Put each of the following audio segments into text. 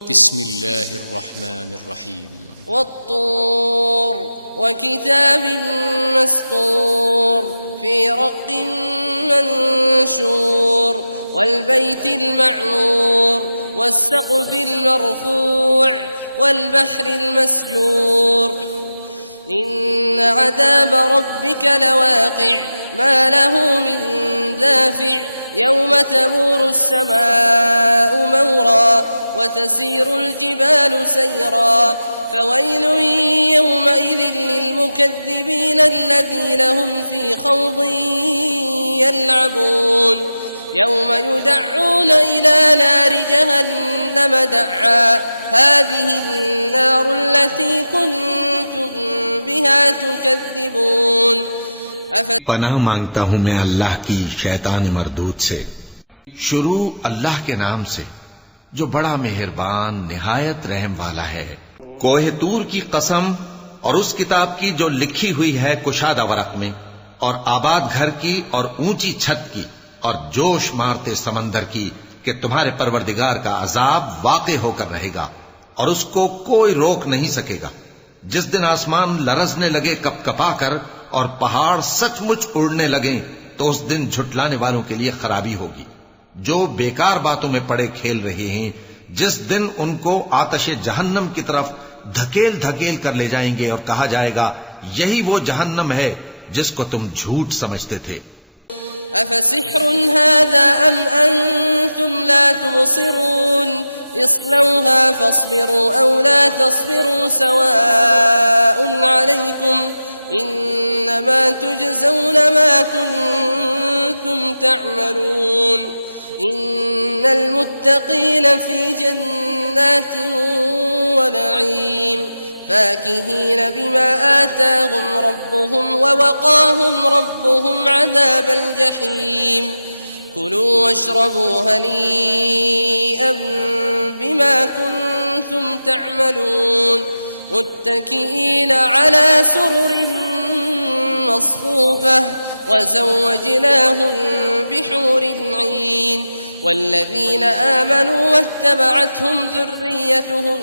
बिस्मिल्लाहिर्रहमानिर्रहीम। वत्तूर वकिताबिन मस्तूर फी रक़्क़िन मंशूर वल्बैतिल मअमूर वस्सक़्फ़िल मरफ़ूअ वल्बहरिल मस्जूर इन्न अज़ाब रब्बिक लवाक़िअ मा लहू मिन दाफ़िअ यौम तमूरु अस्समाउ मौरा वतसीरु الجبال सयरा फवैल यौमइज़िन लिलमुकज़्ज़िबीन الذين هم في خوض يلعبون यौम युदअ्ऊन इला नार जहन्नम दअ्आ हाज़िहि النار التي कुन्तुम बिहा तुकज़्ज़िबून। पनाह मांगता हूं मैं अल्लाह की शैतान मरदूद से। शुरू अल्लाह के नाम से जो बड़ा मेहरबान निहायत रहम वाला है। कोहे तूर की कसम और उस किताब की जो लिखी हुई है कुशादा वरक में, और आबाद घर की और ऊंची छत की, और जोश मारते समंदर की कि तुम्हारे परवरदिगार का अजाब वाक़े होकर रहेगा और उसको कोई रोक नहीं सकेगा। जिस दिन आसमान लरजने लगे कपकपा कर और पहाड़ सचमुच उड़ने लगे तो उस दिन झुटलाने वालों के लिए खराबी होगी जो बेकार बातों में पड़े खेल रहे हैं। जिस दिन उनको आतशे जहन्नम की तरफ धकेल धकेल कर ले जाएंगे और कहा जाएगा यही वो जहन्नम है जिसको तुम झूठ समझते थे। अफसिह्रुन हाज़ा अम अंतुम ला तुबसिरून इस्लौहा फस्बिरू औ ला तस्बिरू सवाउन अलैकुम इन्नमा तुजज़ौन मा कुन्तुम तअमलून इन्नल मुत्तक़ीन फी जन्नातिन व नईम फाकिहीन बिमा आताहुम रब्बुहुम व वक़ाहुम रब्बुहुम अज़ाबल जहीम कुलू वश्रबू हनीअन बिमा कुन्तुम तअमलून मुत्तकिईन अला सुरुरिन मस्फूफ़ह वज़व्वजनाहुम बिहूरिन ईन والذين آمنوا واتبعتهم ذريتهم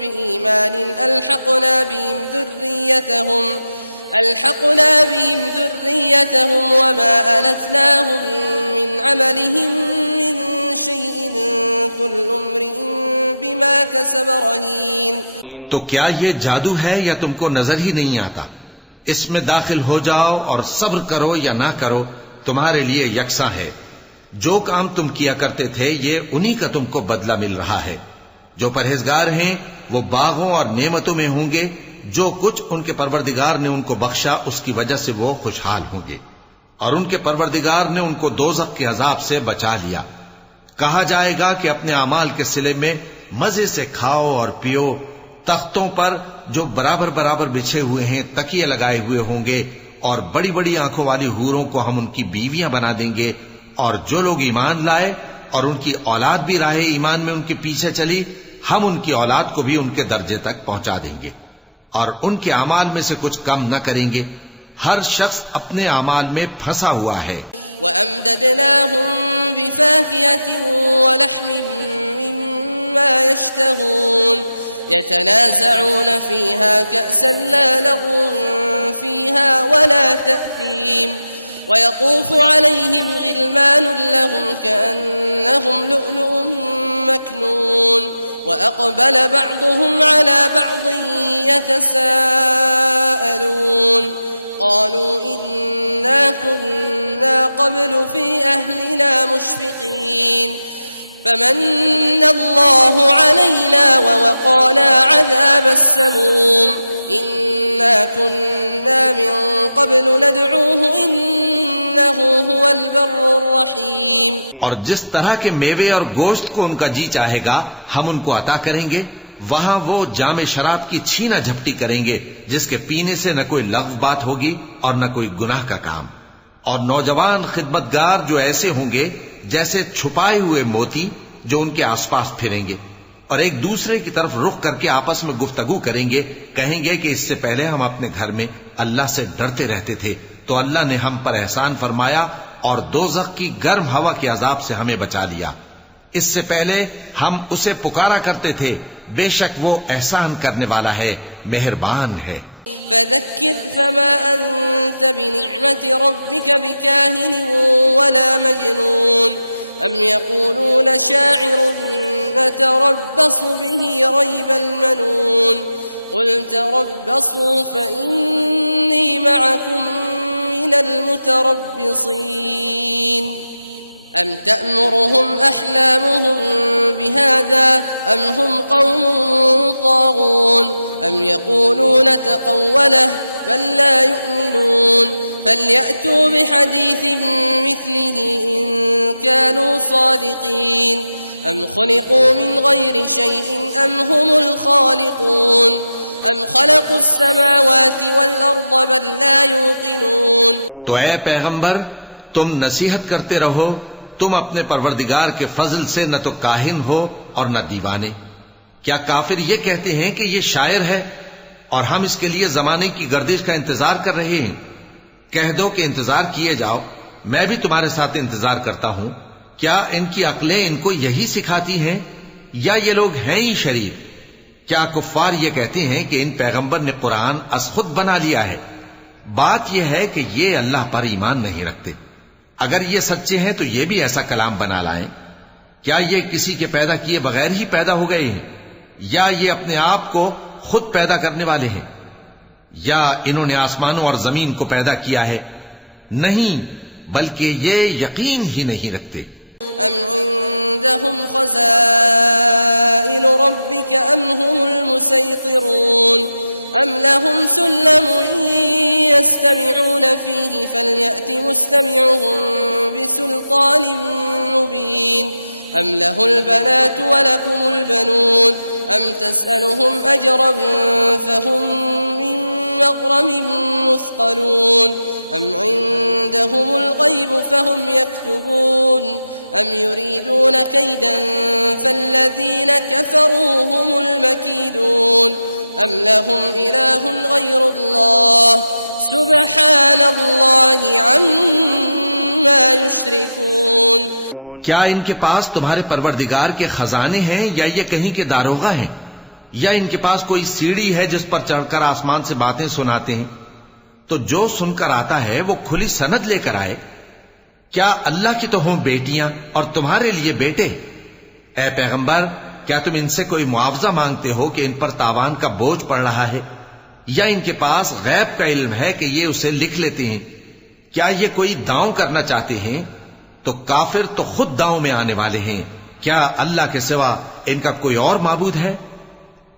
بإيمان ألحقنا بهم ذريتهم وما ألتناهم من عملهم من شيء كل امرئ بما كسب رهين। तो क्या ये जादू है या तुमको नजर ही नहीं आता? इसमें दाखिल हो जाओ और सब्र करो या ना करो तुम्हारे लिए यकसा है। जो काम तुम किया करते थे ये उन्हीं का तुमको बदला मिल रहा है। जो परहेजगार हैं वो बागों और नेमतों में होंगे। जो कुछ उनके परवरदिगार ने उनको बख्शा उसकी वजह से वो खुशहाल होंगे और उनके परवरदिगार ने उनको दोज़ख के अजाब से बचा लिया। कहा जाएगा कि अपने अमाल के सिले में मजे से खाओ और पियो। तख्तों पर जो बराबर बराबर बिछे हुए हैं तकिए लगाए हुए होंगे और बड़ी बड़ी आंखों वाली हूरों को हम उनकी बीवियां बना देंगे। और जो लोग ईमान लाए और उनकी औलाद भी राहे ईमान में उनके पीछे चली हम उनकी औलाद को भी उनके दर्जे तक पहुंचा देंगे और उनके अमाल में से कुछ कम न करेंगे। हर शख्स अपने अमाल में फंसा हुआ है। वअमददनाहुम बिफाकिहतिन वलहमिन मिम्मा यश्तहून यतनाज़ऊन फीहा कअसन ला लग़्वुन फीहा वला तअसीम वयतूफ़ु अलैहिम ग़िलमान लहुम कअन्नहुम लुअलुअ मकनून वअक़बल बअ्दुहुम अला बअ्दिन यतसाअलून क़ालू इन्ना कुन्ना क़ब्लु फ़ी अहलिना मुश्फ़िक़ीन फमन्न अल्लाहु अलैना ववक़ाना अज़ाब अस्समूम इन्ना कुन्ना मिन क़ब्लु नदऊहु इन्नहु हुवल बर्रुर रहीम। और जिस तरह के मेवे और गोश्त को उनका जी चाहेगा हम उनको अता करेंगे। वहां वो जामे शराब की छीना झपटी करेंगे जिसके पीने से न कोई लग़्व बात होगी और न कोई गुनाह का काम। और नौजवान खिदमतगार जो ऐसे होंगे जैसे छुपाए हुए मोती जो उनके आसपास फिरेंगे और एक दूसरे की तरफ रुख करके आपस में गुफ्तगू करेंगे। कहेंगे कि इससे पहले हम अपने घर में अल्लाह से डरते रहते थे तो अल्लाह ने हम पर एहसान फरमाया और दोज़ख की गर्म हवा के अजाब से हमें बचा लिया। इससे पहले हम उसे पुकारा करते थे, बेशक वो एहसान करने वाला है, मेहरबान है। फदक्किर फमा अंत बिनिअमति रब्बिक बिकाहिन वला मजनून अम यक़ूलून शाइरुन नतरब्बसु बिही रैबल मनून क़ुल तरब्बसू फ़इन्नी मअकुम मिनल मुतरब्बिसीन अम तअमुरुहुम अहलामुहुम बिहाज़ा अम हुम क़ौमुन ताग़ून अम यक़ूलून तक़व्वलह बल ला युमिनून फल्यअतू बिहदीसिन मिस्लिही इन कानू सादिक़ीन अम खुलिक़ू मिन गैरि शैइन अम हुमुल खालिक़ून अम खलक़ुस समावाति वल अर्द बल ला यूक़िनून। तो ऐ पैगंबर, तुम नसीहत करते रहो, तुम अपने परवरदिगार के फजल से न तो काहिन हो और न दीवाने। क्या काफिर ये कहते हैं कि ये शायर है और हम इसके लिए जमाने की गर्दिश का इंतजार कर रहे हैं? कह दो कि इंतजार किए जाओ, मैं भी तुम्हारे साथ इंतजार करता हूं। क्या इनकी अक्लें इनको यही सिखाती हैं या ये लोग हैं ही शरीर? क्या कुफ्फार ये कहते हैं कि इन पैगंबर ने कुरान असखुद बना लिया है? बात यह है कि ये अल्लाह पर ईमान नहीं रखते। अगर ये सच्चे हैं तो ये भी ऐसा कलाम बना लाएं। क्या ये किसी के पैदा किए बगैर ही पैदा हो गए हैं, या ये अपने आप को खुद पैदा करने वाले हैं, या इन्होंने आसमानों और जमीन को पैदा किया है? नहीं, बल्कि ये यकीन ही नहीं रखते। अम इंदहुम खज़ाइनु रब्बिक अम हुमुल मुसैतिरून अम लहुम सुल्लमुन यस्तमिऊन फीहि फल्यअति मुस्तमिउहुम बिसुल्तानिन मुबीन अम लहुल बनातु व लकुमुल बनून अम तसअलुहुम अजरन फहुम मिन मग़रमिन मुस्क़लून अम इंदहुमुल ग़ैब फहुम यक्तुबून अम युरीदून कैदन फल्लज़ीन कफ़रू हुमुल मकीदून अम लहुम इलाहुन ग़ैरुल्लाह सुब्हानल्लाहि अम्मा युश्रिकून। क्या इनके पास तुम्हारे परवरदिगार के खजाने हैं, या ये कहीं के दारोगा हैं, या इनके पास कोई सीढ़ी है जिस पर चढ़कर आसमान से बातें सुनाते हैं? तो जो सुनकर आता है वो खुली सनद लेकर आए। क्या अल्लाह की तो हों बेटियां और तुम्हारे लिए बेटे? ऐ पैगंबर, क्या तुम इनसे कोई मुआवजा मांगते हो कि इन पर तावान का बोझ पड़ रहा है, या इनके पास गैब का इल्म है कि ये उसे लिख लेते हैं? क्या ये कोई दांव करना चाहते हैं? तो काफिर तो खुद दांव में आने वाले हैं। क्या अल्लाह के सिवा इनका कोई और माबूद है?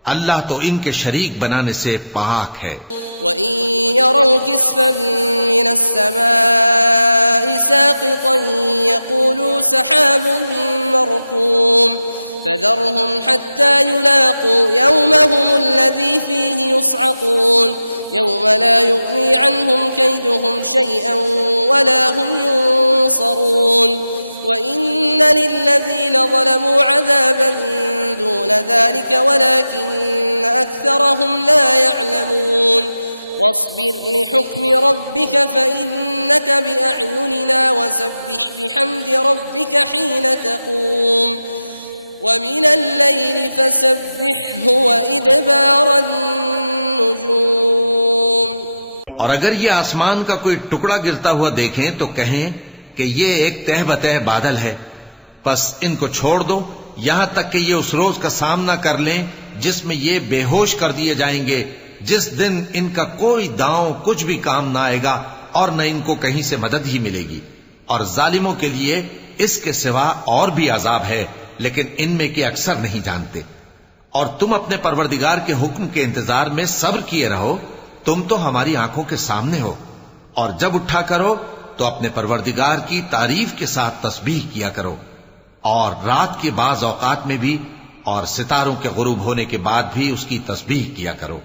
अल्लाह तो इनके शरीक बनाने से पाक है। वइन यरौ किस्फन मिनस समाइ साक़ितन यक़ूलू सहाबुन मरकूम फज़रहुम हत्ता युलाक़ू यौमहुम अल्लज़ी फ़ीहि युस्अक़ून यौम ला युग़नी अन्हुम कैदुहुम शैअन वला हुम युन्सरून वइन्न लिल्लज़ीन ज़लमू अज़ाबन दून ज़ालिक वलाकिन्न अक्सरहुम ला यअलमून वस्बिर लिहुक्मि रब्बिक फ़इन्नक बिअअयुनिना वसब्बिह बिहम्दि रब्बिक हीन तक़ूम वमिनल लैलि फसब्बिहहु वइदबारन नुजूम। और अगर ये आसमान का कोई टुकड़ा गिरता हुआ देखें तो कहें कि ये एक तह बतह बादल है, बस इनको छोड़ दो यहां तक कि ये उस रोज का सामना कर लें जिसमें ये बेहोश कर दिए जाएंगे, जिस दिन इनका कोई दांव कुछ भी काम ना आएगा और न इनको कहीं से मदद ही मिलेगी। और जालिमों के लिए इसके सिवा और भी अजाब है, लेकिन इनमें के अक्सर नहीं जानते। और तुम अपने परवरदिगार के हुक्म के इंतजार में सब्र किए रहो, तुम तो हमारी आंखों के सामने हो। और जब उठा करो तो अपने परवरदिगार की तारीफ के साथ तस्बीह किया करो, और रात के बाज औकात में भी और सितारों के गुरूब होने के बाद भी उसकी तस्बीह किया करो।